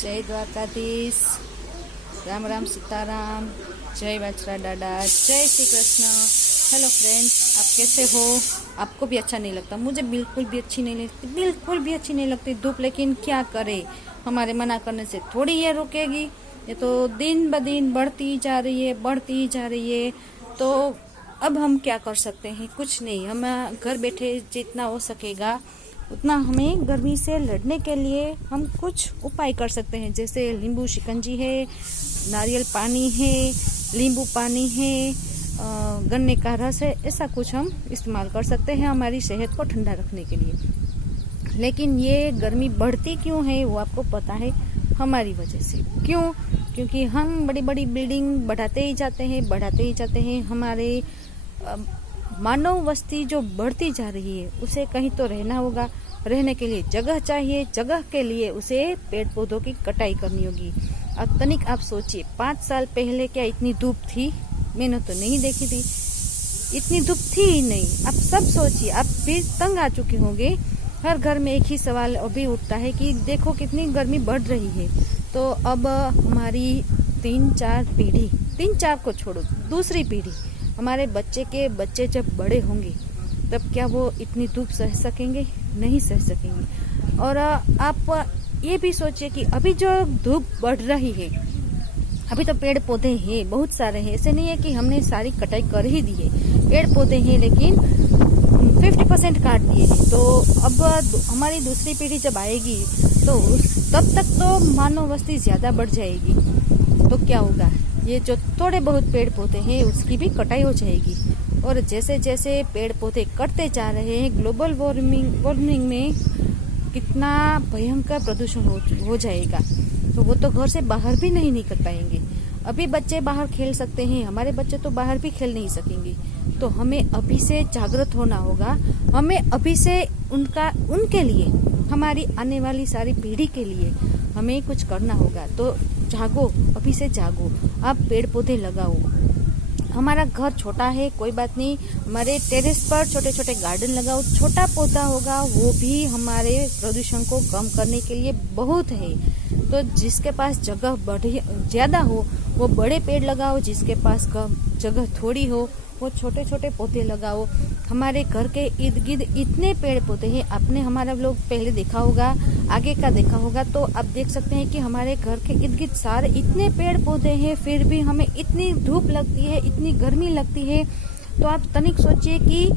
जय द्वारकाधीश। राम राम सीताराम। जय वाछरा डाडा। जय श्री कृष्ण। हेलो फ्रेंड्स, आप कैसे हो? आपको भी अच्छा नहीं लगता? मुझे बिल्कुल भी अच्छी नहीं लगती, बिल्कुल भी अच्छी नहीं लगती धूप। लेकिन क्या करें, हमारे मना करने से थोड़ी ये रुकेगी। ये तो दिन ब दिन बढ़ती जा रही है, बढ़ती जा रही है। तो अब हम क्या कर सकते हैं? कुछ नहीं। हम घर बैठे जितना हो सकेगा उतना हमें गर्मी से लड़ने के लिए हम कुछ उपाय कर सकते हैं। जैसे नींबू शिकंजी है, नारियल पानी है, नींबू पानी है, गन्ने का रस है। ऐसा कुछ हम इस्तेमाल कर सकते हैं हमारी सेहत को ठंडा रखने के लिए। लेकिन ये गर्मी बढ़ती क्यों है वो आपको पता है? हमारी वजह से। क्यों? क्योंकि हम बड़ी बड़ी बिल्डिंग बढ़ाते ही जाते हैं, बढ़ाते ही जाते हैं। हमारे मानव बस्ती जो बढ़ती जा रही है उसे कहीं तो रहना होगा। रहने के लिए जगह चाहिए, जगह के लिए उसे पेड़ पौधों की कटाई करनी होगी। अब तनिक आप सोचिए, 5 साल पहले क्या इतनी धूप थी? मैंने तो नहीं देखी थी, इतनी धूप थी ही नहीं। आप सब सोचिए, आप भी तंग आ चुके होंगे। हर घर में एक ही सवाल अभी उठता है कि देखो कितनी गर्मी बढ़ रही है। तो अब हमारी 3-4 पीढ़ी, 3-4 को छोड़ो, दूसरी पीढ़ी, हमारे बच्चे के बच्चे जब बड़े होंगे तब क्या वो इतनी धूप सह सकेंगे? नहीं सह सकेंगे। और आप ये भी सोचिए कि अभी जो धूप बढ़ रही है, अभी तो पेड़ पौधे हैं, बहुत सारे हैं। ऐसे नहीं है कि हमने सारी कटाई कर ही दी है। पेड़ पौधे हैं लेकिन 50% काट दिए हैं। तो अब हमारी दूसरी पीढ़ी जब आएगी तो तब तक तो मानव बस्ती ज्यादा बढ़ जाएगी। तो क्या होगा? ये जो थोड़े बहुत पेड़ पौधे हैं उसकी भी कटाई हो जाएगी। और जैसे जैसे पेड़ पौधे कटते जा रहे हैं, ग्लोबल वार्मिंग में कितना भयंकर प्रदूषण हो जाएगा। तो वो तो घर से बाहर भी नहीं निकल पाएंगे। अभी बच्चे बाहर खेल सकते हैं, हमारे बच्चे तो बाहर भी खेल नहीं सकेंगे। तो हमें अभी से जागृत होना होगा। हमें अभी से उनके लिए, हमारी आने वाली सारी पीढ़ी के लिए हमें कुछ करना होगा। तो जागो, अभी से जागो। आप पेड़ पौधे लगाओ। हमारा घर छोटा है, कोई बात नहीं, हमारे टेरेस पर छोटे छोटे गार्डन लगाओ। छोटा पौधा होगा वो भी हमारे प्रदूषण को कम करने के लिए बहुत है। तो जिसके पास जगह ज्यादा हो वो बड़े पेड़ लगाओ, जिसके पास जगह थोड़ी हो वो छोटे छोटे पौधे लगाओ। हमारे घर के इर्द गिर्द इतने पेड़ पौधे हैं। आपने हमारा व्लॉग पहले देखा होगा, आगे का देखा होगा, तो आप देख सकते हैं कि हमारे घर के इर्द गिर्द सारे इतने पेड़ पौधे हैं, फिर भी हमें इतनी धूप लगती है, इतनी गर्मी लगती है। तो आप तनिक सोचिए कि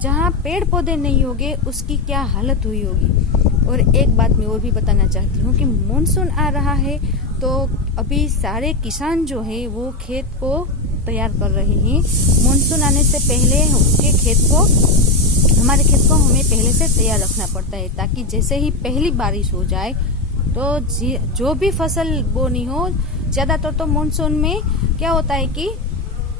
जहाँ पेड़ पौधे नहीं होंगे उसकी क्या हालत हुई होगी। और एक बात मैं और भी बताना चाहती हूँ कि मानसून आ रहा है, तो अभी सारे किसान जो है वो खेत को तैयार कर रहे हैं। मानसून आने से पहले हमारे खेत को हमें पहले से तैयार रखना पड़ता है, ताकि जैसे ही पहली बारिश हो जाए तो जो भी फसल बोनी हो, ज्यादातर तो मानसून में क्या होता है कि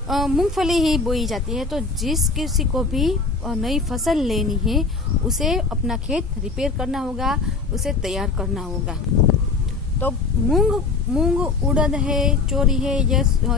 मूंगफली ही बोई जाती है। तो जिस किसी को भी नई फसल लेनी है उसे अपना खेत रिपेयर करना होगा, उसे तैयार करना होगा। तो मूंग उड़द है, चोरी है,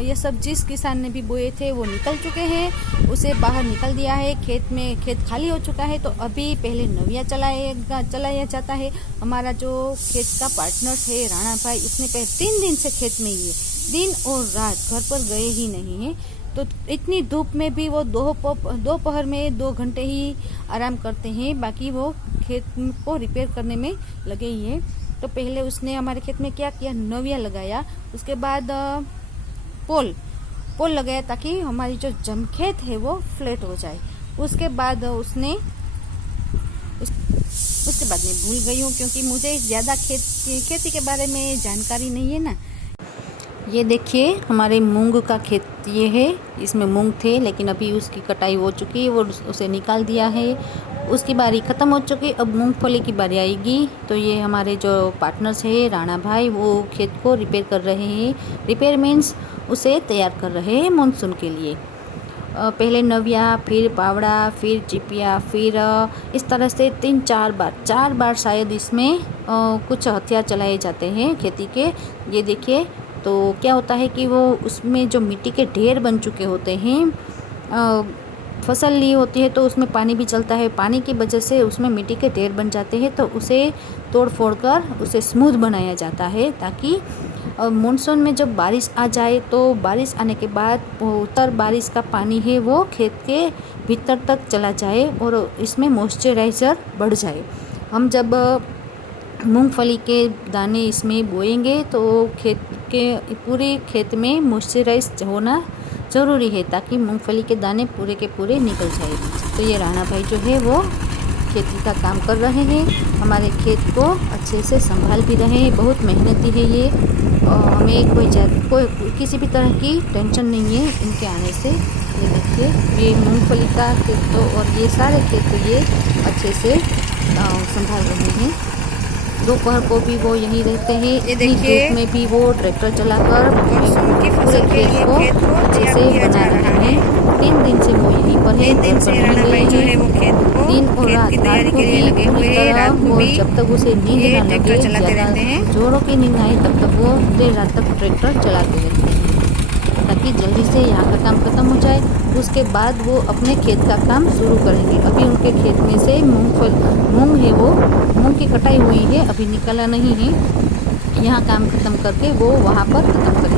ये सब जिस किसान ने भी बोए थे वो निकल चुके हैं, उसे बाहर निकल दिया है। खेत खाली हो चुका है। तो अभी पहले नविया चलाया जाता है। हमारा जो खेत का पार्टनर है राणा भाई, उसने पहले 3 दिन से खेत में ही है, दिन और रात घर पर गए ही नहीं है। तो इतनी धूप में भी वो दोपहर में 2 घंटे ही आराम करते हैं, बाकी वो खेत को रिपेयर करने में लगे ही है। तो पहले उसने हमारे खेत में क्या किया, नविया लगाया, उसके बाद पोल लगाया ताकि हमारी जो जमखेत है वो फ्लैट हो जाए। उसके बाद उसके बाद मैं भूल गई हूँ, क्योंकि मुझे ज़्यादा खेती के बारे में जानकारी नहीं है ना। ये देखिए हमारे मूंग का खेत ये है। इसमें मूंग थे लेकिन अभी उसकी कटाई हो चुकी है, वो उसे निकाल दिया है, उसकी बारी ख़त्म हो चुकी है। अब मूंगफली की बारी आएगी। तो ये हमारे जो पार्टनर्स है राणा भाई, वो खेत को रिपेयर कर रहे हैं। रिपेयर मीन्स उसे तैयार कर रहे हैं मानसून के लिए। पहले नविया, फिर पावड़ा, फिर चिपिया, फिर इस तरह से 4 बार शायद इसमें कुछ हथियार चलाए जाते हैं खेती के। ये देखिए, तो क्या होता है कि वो उसमें जो मिट्टी के ढेर बन चुके होते हैं, फसल ली होती है तो उसमें पानी भी चलता है, पानी की वजह से उसमें मिट्टी के ढेर बन जाते हैं, तो उसे तोड़ फोड़ कर उसे स्मूथ बनाया जाता है, ताकि मानसून में जब बारिश आ जाए तो बारिश आने के बाद उतर बारिश का पानी है वो खेत के भीतर तक चला जाए और इसमें मॉइस्चराइज़र बढ़ जाए। हम जब मूंगफली के दाने इसमें बोएंगे तो खेत के पूरे खेत में मॉइस्चराइज होना ज़रूरी है, ताकि मूंगफली के दाने पूरे के पूरे निकल जाए। तो ये राणा भाई जो है वो खेती का काम कर रहे हैं, हमारे खेत को अच्छे से संभाल भी रहे हैं। बहुत मेहनती है ये, और हमें कोई किसी भी तरह की टेंशन नहीं है इनके आने से। ये देखिए, ये मूंगफली का खेत तो और ये सारे खेत तो ये अच्छे से संभाल रहे हैं। दोपहर को भी वो यहीं रहते हैं, ये देखिए धूप में भी वो ट्रैक्टर चलाकर की पूरे फसल के खेत लिए को खेत को अच्छे तैयार से किया बना जा रहा रहे है। हैं। 3 दिन से वो यहीं पर है, 3 दिन से राणा भाई जो है वो खेत को दिन और खेत रात, की रात तैयारी को के लिए भी लगे पूरी हुए हैं। तरह रात को वो भी जब तक उसे नींद ये ना ट्रैक्टर लगे, चलाते ज़्यादा रहते हैं। जोरों की नींद आए, तब तक वो देर रात तक ट्रैक्टर चलाते रहते हैं, ताकि जल्दी से यहाँ का काम खत्म हो जाए। उसके बाद वो अपने खेत का काम शुरू करेंगे। अभी उनके खेत में से मूंग है वो मूंग की कटाई हुई है, अभी निकाला नहीं है। यहाँ काम ख़त्म करके वो वहाँ पर ख़त्म करेंगे।